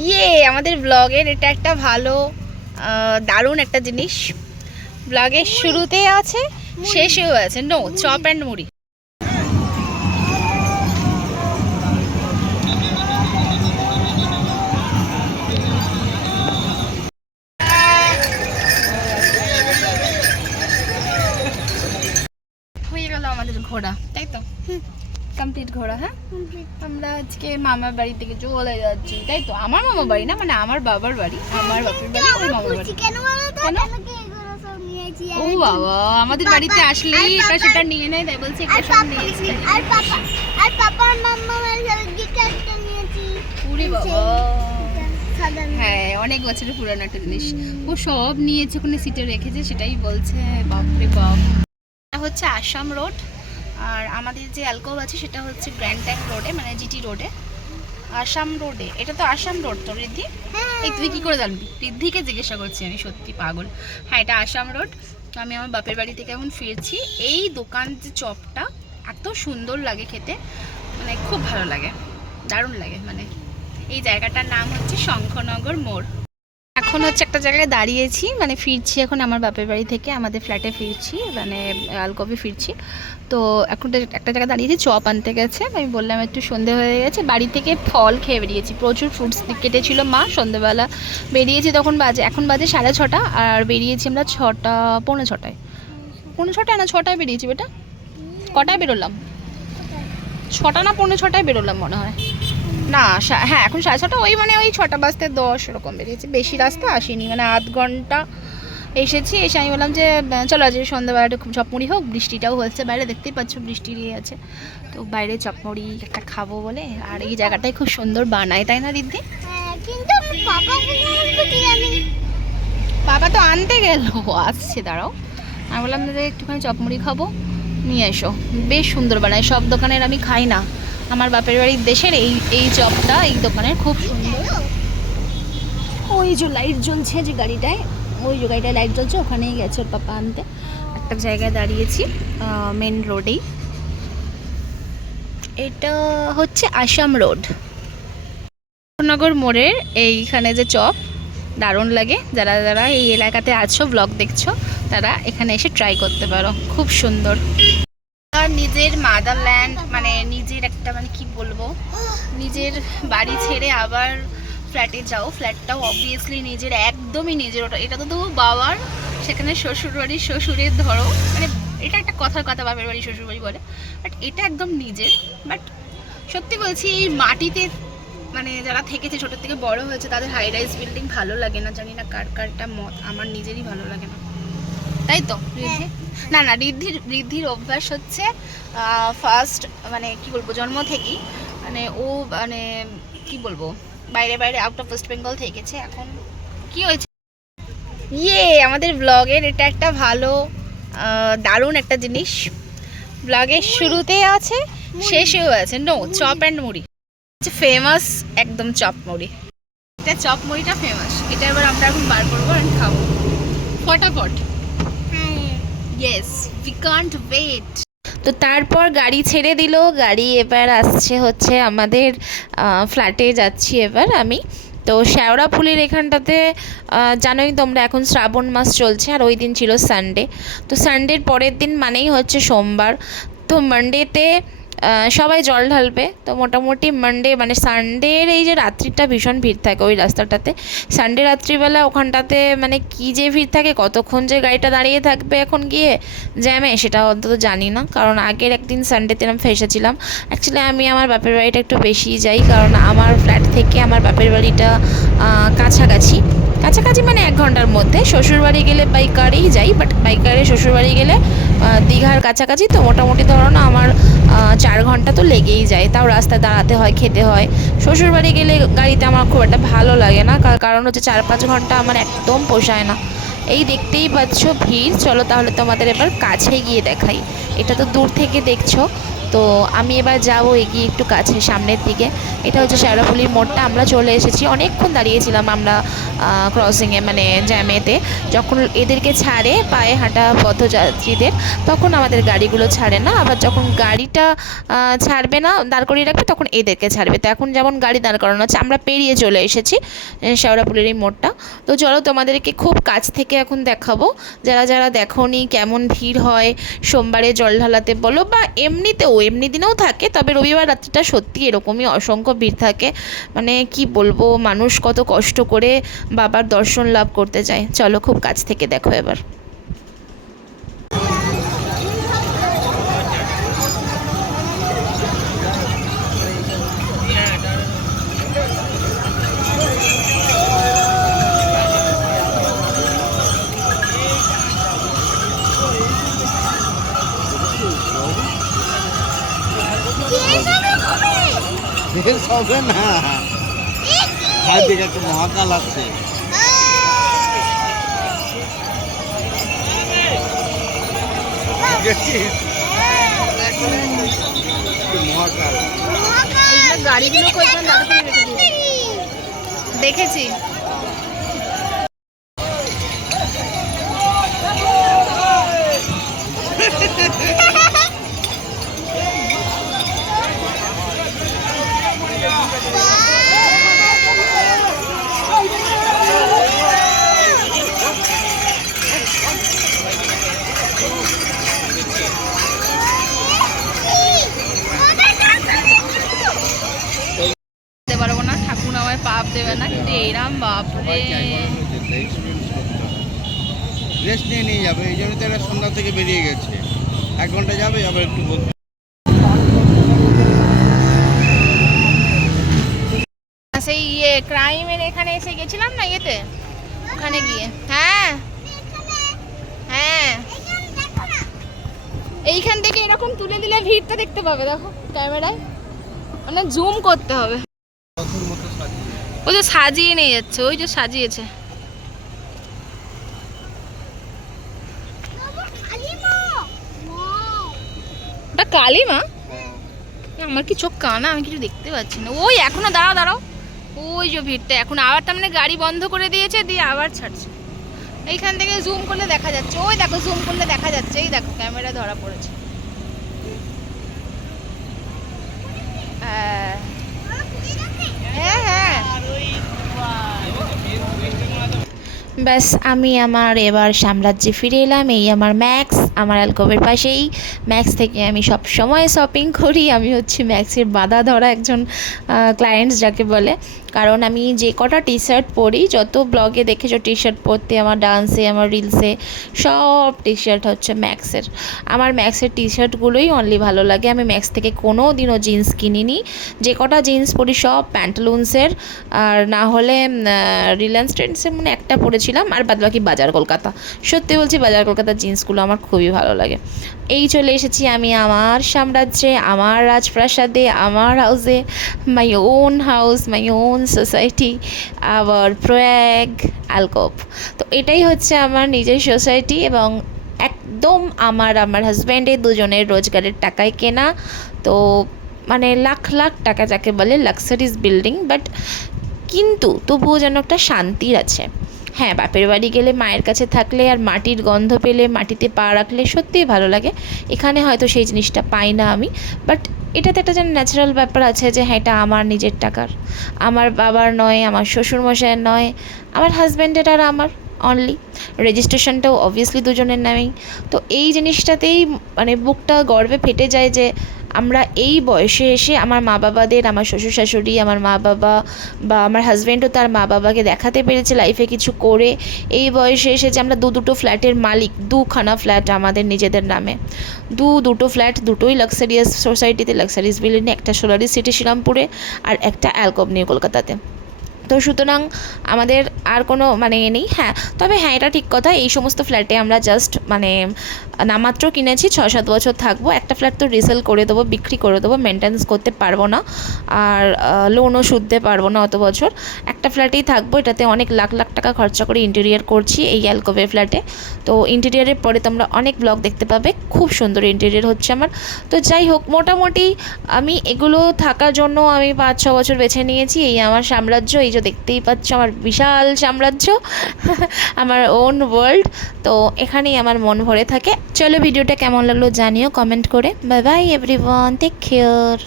ইয়ে আমাদের ব্লগের এটা একটা ভালো দারুণ একটা জিনিস। ব্লগের শুরুতে আছে শেষেও আছে। নো চপ অ্যান্ড মুড়ি। হয়ে গেল আমাদের ঘোরা তাই তো? কমপ্লিট ঘোরা হ্যাঁ? আমরা আজকে মামার বাড়ি থেকে চলে যাচ্ছি তাই তো? আমার মামা বাড়ি না? মানে আমার বাবার বাড়ি। আমার বাপের বাড়ি ওই মামার বাড়ি। ও বাবা আমাদের বাড়িতে আসলেই এটা সেটা নিয়ে নেয় তাই বলছে এটা সব পাপা নিয়ে এসছে। আর পাপা আর পাপা মাম্মা আমার গিটারটা নিয়েছি। উরে বাবা। হ্যাঁ অনেক বছরের পুরানো একটা জিনিস। ও সব নিয়েছে ওখানে সিটে রেখেছে সেটাই বলছে। বাপরে বাপ। এটা হচ্ছে আসাম রোড। আর আমাদের যে অ্যালকোভ আছে সেটা হচ্ছে গ্র্যান্ড ট্যাঙ্ক রোডে মানে জিটি রোডে আসাম রোডে এটা তো আসাম রোড তো রিদ্ধি এই তুই কী করে জানবি? রিদ্ধিকে জিজ্ঞাসা করছি আমি, সত্যি পাগল। হ্যাঁ এটা আসাম রোড তো আমি আমার বাপের বাড়ি থেকে এখন ফিরছি। এই দোকান যে চপটা, এত সুন্দর লাগে খেতে। মানে খুব ভালো লাগে। দারুণ লাগে মানে। এই জায়গাটার নাম হচ্ছে শঙ্খনগর মোড়। এখন হচ্ছে একটা জায়গায় দাঁড়িয়েছি মানে ফিরছি এখন আমার বাপের বাড়ি থেকে, আমাদের ফ্ল্যাটে ফিরছি মানে আলকবে ফিরছি। তো এখন একটা জায়গায় দাঁড়িয়েছি, চপ আনতে গেছে, আমি বললাম একটু সন্ধে হয়ে গেছে, বাড়ি থেকে ফল খেয়ে বেরিয়েছি, প্রচুর ফ্রুটস কেটেছিল মা, সন্ধেবেলা বেরিয়েছি তখন বাজে, এখন বাজে সাড়ে ছটা, আর বেরিয়েছি আমরা ছটা, পৌনে ছটায়। পৌনে ছটায় না ছটায় বেরিয়েছি বেটা? কটায় বেরোলাম? ছটা না পৌনে ছটায় বেরোলাম মনে হয়। না হ্যাঁ এখন সাড়ে ছটা ওই মানে ওই ছটা বাজতে দশ এরকম বেরিয়েছি। বেশি রাস্তা আসিনি মানে আধ ঘণ্টা এসেছি এসে আমি বললাম যে চলো আজ সন্ধ্যাবেলা একটু চপমুড়ি হোক বৃষ্টিটাও হচ্ছে বাইরে দেখতেই পাচ্ছ বৃষ্টি ইয়ে আছে। তো বাইরে চপমুড়ি একটা খাব বলে আর এই জায়গাটাই খুব সুন্দর বানায় তাই না দিদি? হ্যাঁ, কিন্তু বাবা তো আনতে গেল আসছে দাঁড়াও। আমি বললাম যে একটুখানি চপমুড়ি খাব নিয়ে এসো। বেশ সুন্দর বানায় সব দোকানের আমি খাই না। আমার বাপের বাড়ির দেশের এই এই চপটা, এই দোকানের খুব সুন্দর। ওই যে লাইট জ্বলছে যে গাড়িটায়, ওই যে গাড়িটায় লাইট জ্বলছে, ওখানেই গেছে ওর পাপা আনতে। একটা জায়গায় দাঁড়িয়েছি মেন রোডেই এটা হচ্ছে আসাম রোড নগর মোড়ের এইখানে যে চপ, দারুণ লাগে। যারা যারা এই এলাকাতে আছো ব্লগ দেখছ, তারা এখানে এসে ট্রাই করতে পারো। খুব সুন্দর। আর নিজের মাদারল্যান্ড মানে নিজের একটা মানে কি বলব, নিজের বাড়ি ছেড়ে আবার ফ্ল্যাটে যাও। ফ্ল্যাটটাও অবভিয়াসলি নিজের, একদমই নিজের ওটা এটা তো তবু বাবার, সেখানে শ্বশুর বাড়ি শ্বশুরের ধরো। মানে এটা একটা কথার কথা, বাপের বাড়ি শ্বশুর বাড়ি বলে। বাট এটা একদম নিজের। বাট সত্যি বলছি, এই মাটিতে মানে যারা থেকেছে ছোটোর থেকে বড় হয়েছে, তাদের হাই রাইজ বিল্ডিং ভালো লাগে না। জানি না কার কারটা মত, আমার নিজেরই ভালো লাগে না। তাই তো? রিদ্ধি না না রিদ্ধির রিদ্ধির অভ্যাস হচ্ছে ফার্স্ট মানে কি বলব জন্ম থেকেই মানে ও মানে কি বলব বাইরে বাইরে আউট অফ ওয়েস্ট বেঙ্গল থেকেছে এখন কি হয়েছে? ইয়ে আমাদের ব্লগের এটা একটা ভালো দারুণ একটা জিনিস। ব্লগের শুরুতে আছে শেষেও আছে নো চপ অ্যান্ড মুড়ি। ফেমাস একদম চপ মুড়ি। এটা চপ মুড়িটা ফেমাস এটা এবার আমরা এখন বার করব আর খাব। ফটাফট। ইয়েস উই কান্ট ওয়েট তো তারপর গাড়ি ছেড়ে দিল, গাড়ি এবার আসছে হচ্ছে আমাদের ফ্ল্যাটে যাচ্ছি এবার আমি। তো শ্যাওড়া ফুলের এখানটাতে জানোই তোমরা এখন শ্রাবণ মাস চলছে, আর ওই দিন ছিল সানডে তো সানডের পরের দিন মানেই হচ্ছে সোমবার। তো মানডেতে সবাই জল ঢালবে। তো মোটামুটি মানডে মানে সানডের এই যে রাত্রিটা ভীষণ ভিড় থাকে ওই রাস্তাটাতে। সানডে রাত্রিবেলা ওখানটাতে মানে কী যে ভিড় থাকে, কতক্ষণ যে গাড়িটা দাঁড়িয়ে থাকবে এখন গিয়ে জ্যামে সেটা অন্তত জানি না। কারণ আগের একদিন সানডেতে আমি ফেসেছিলাম। অ্যাকচুয়ালি আমি আমার বাপের বাড়িটা একটু বেশিই যাই, কারণ আমার ফ্ল্যাট থেকে আমার বাপের বাড়িটা কাছাকাছি। কাছাকাছি মানে এক ঘণ্টার মধ্যে। শ্বশুরবাড়ি গেলে বাইকারেই যাই বাট বাইকারে শ্বশুরবাড়ি গেলে দীঘার কাছাকাছি তো মোটামুটি ধরো না আমার চার ঘণ্টা তো লেগেই যায়। তাও রাস্তায় দাঁড়াতে হয়, খেতে হয়। শ্বশুরবাড়ি গেলে গাড়িতে আমার খুব একটা ভালো লাগে না কারণ হচ্ছে চার পাঁচ ঘণ্টা আমার একদম পোষায় না। এই দেখতেই পাচ্ছ ভিড়। চলো তাহলে তোমাদের এবার কাছে গিয়ে দেখাই। এটা তো দূর থেকে দেখছ। তো আমি এবার যাব এগিয়ে একটু কাছে সামনের দিকে। এটা হচ্ছে শেওড়াফুলির মোড়টা। আমরা চলে এসেছি। অনেকক্ষণ দাঁড়িয়েছিলাম আমরা ক্রসিংয়ে মানে জ্যামেতে যখন এদেরকে ছাড়ে পায়ে হাঁটা পথযাত্রীদের তখন আমাদের গাড়িগুলো ছাড়ে না। আবার যখন গাড়িটা ছাড়বে না দাঁড় করিয়ে রাখবে তখন এদেরকে ছাড়বে। তো এখন যেমন গাড়ি দাঁড় করানো আছে আমরা পেরিয়ে চলে এসেছি আহ, এই মোড়টা। তো চলো তোমাদেরকে খুব কাছ থেকে এখন দেখাবো। যারা যারা দেখোনি কেমন ভিড় হয় সোমবারে জল ঢালাতে বলো বা এমনিতেও এমনি দিনেও থাকে, তবে রবিবার রাত্রিটা সত্যি এরকমই অসংখ্য ভিড় থাকে। মানে কি বলব, মানুষ কত কষ্ট করে বাবার দর্শন লাভ করতে যায়। চলো খুব কাছ থেকে দেখো এবার। শেষ হবে না। ভাই দেখে একটা মহাকাল আছে। গেছিস? মহাকাল। গাড়িগুলো দেখেছি। বাপরে। রেস্ট নিয়ে নিয়ে যাবে এই জন্য তো এরা সন্ধ্যা থেকে বেরিয়ে গেছে। এক ঘণ্টা যাবে আবার একটু বলতে সেই ইয়ে ক্রাইমের এখানে এসে গেছিলাম না ইয়েতে? ওখানে গিয়ে। হ্যাঁ। হ্যাঁ। এইখান থেকে এরকম তুলে দিলে ভিড়টা দেখতে পাবে দেখো ক্যামেরায়। মানে জুম করতে হবে। ওই যে সাজিয়ে নিয়ে যাচ্ছে, ওই যে সাজিয়েছে। ওটা আমার কি চোখ কানা, আমি কিছু দেখতে পাচ্ছি না। ওই, এখনও দাঁড়াও দাঁড়াও। ওই যে ভিড়টা, এখন আবার তার মানে গাড়ি বন্ধ করে দিয়েছে, দিয়ে আবার ছাড়ছে। এইখান থেকে জুম করলে দেখা যাচ্ছে। ওই দেখো জুম করলে দেখা যাচ্ছে। এই দেখো, ক্যামেরা ধরা পড়েছে। হ্যাঁ হ্যাঁ ব্যাস, আমি আমার এবার সাম্রাজ্যে ফিরে এলাম। এই আমার ম্যাক্স আমার অ্যালকোভের পাশেই। ম্যাক্স থেকে আমি সব সময় শপিং করি। আমি হচ্ছে ম্যাক্সের বাধা ধরা একজন ক্লায়েন্টস যাকে বলে। কারণ আমি যে কটা টি শার্ট পরি, যত ব্লগে দেখেছ টি শার্ট পরতে, আমার ডান্সে আমার রিলসে সব টি শার্ট হচ্ছে ম্যাক্সের আমার ম্যাক্সের টি শার্টগুলোই অনলি ভালো লাগে। আমি ম্যাক্স থেকে কোনো দিনও জিন্স কিনিনি। যে কটা জিন্স পরি, সব প্যান্টালুন্সের আর না হলে রিলায়েন্স ট্রেন্ডসে মানে একটা পরেছিলাম। আর বাদ বাকি বাজার কলকাতা। সত্যি বলছি, বাজার কলকাতার জিন্সগুলো আমার খুবই ভালো লাগে। এই চলে এসেছি আমি আমার সাম্রাজ্যে, আমার রাজপ্রাসাদে, আমার হাউসে my own house my own society আবার প্রয়াগ অ্যালকোপ তো এটাই হচ্ছে আমার নিজের সোসাইটি এবং একদম আমার আমার হাজব্যান্ডের দুজনের রোজগারের টাকায় কেনা। তো মানে লাখ লাখ টাকা যাকে বলে লাক্সারিজ বিল্ডিং বাট কিন্তু তবুও যেন একটা শান্তির আছে। হ্যাঁ বাপের বাড়ি গেলে মায়ের কাছে থাকলে আর মাটির গন্ধ পেলে, মাটিতে পা রাখলে সত্যিই ভালো লাগে। এখানে হয়তো সেই জিনিসটা পাই না আমি বাট এটাতে একটা যেন ন্যাচারাল ব্যাপার আছে যে হ্যাঁ এটা আমার নিজের টাকার। আমার বাবার নয়, আমার শ্বশুরমশাইয়ের নয়, আমার হাজব্যান্ডের আর আমার অনলি রেজিস্ট্রেশনটাও অবভিয়াসলি দুজনের নামেই। তো এই জিনিসটাতেই মানে বুকটা গর্বে ফেটে যায় যে আমরা এই বয়সে এসে আমার মা বাবাদের, আমার শ্বশুর শাশুড়ি, আমার মা বাবা বা আমার হাজব্যান্ডও তার মা বাবাকে দেখাতে পেরেছে লাইফে কিছু করে। এই বয়সে এসে যে আমরা দু দুটো ফ্ল্যাটের মালিক, দুখানা ফ্ল্যাট আমাদের নিজেদের নামে। দু দুটো ফ্ল্যাট দুটোই লাক্সারিয়াস সোসাইটিতে লাক্সারিয়াস বিল্ডিং একটা সোলারি সিটি শ্রীরামপুরে আর একটা অ্যালকব নিউ কলকাতাতে। তো সুতরাং আমাদের আর কোনো মানে এ নেই হ্যাঁ। তবে হ্যাঁ এটা ঠিক কথা, এই সমস্ত ফ্ল্যাটে আমরা জাস্ট মানে নামাত্র কিনেছি ছ সাত বছর থাকব। একটা ফ্ল্যাট তো রিসেল করে দেবো, বিক্রি করে দেবো মেনটেন্স করতে পারব না। আর লোনও শুধতে পারব না অত বছর। একটা ফ্ল্যাটেই থাকব, এটাতে অনেক লাখ লাখ টাকা খরচা করে ইন্টেরিয়ার করছি এই অ্যালকোভে ফ্ল্যাটে তো ইন্টেরিয়ারের পরে তোমরা অনেক ব্লগ দেখতে পাবে, খুব সুন্দর ইন্টেরিয়ার হচ্ছে আমার। তো যাই হোক, মোটামুটি আমি এগুলো থাকার জন্য আমি পাঁচ ছ বছর বেছে নিয়েছি, এই আমার সাম্রাজ্য, এই যে দেখতেই পাচ্ছ আমার বিশাল সাম্রাজ্য, আমার ওন ওয়ার্ল্ড তো এখানেই আমার মন ভরে থাকে। চলো ভিডিওটা কেমন লাগল জানিও কমেন্ট করে। Bye bye everyone take care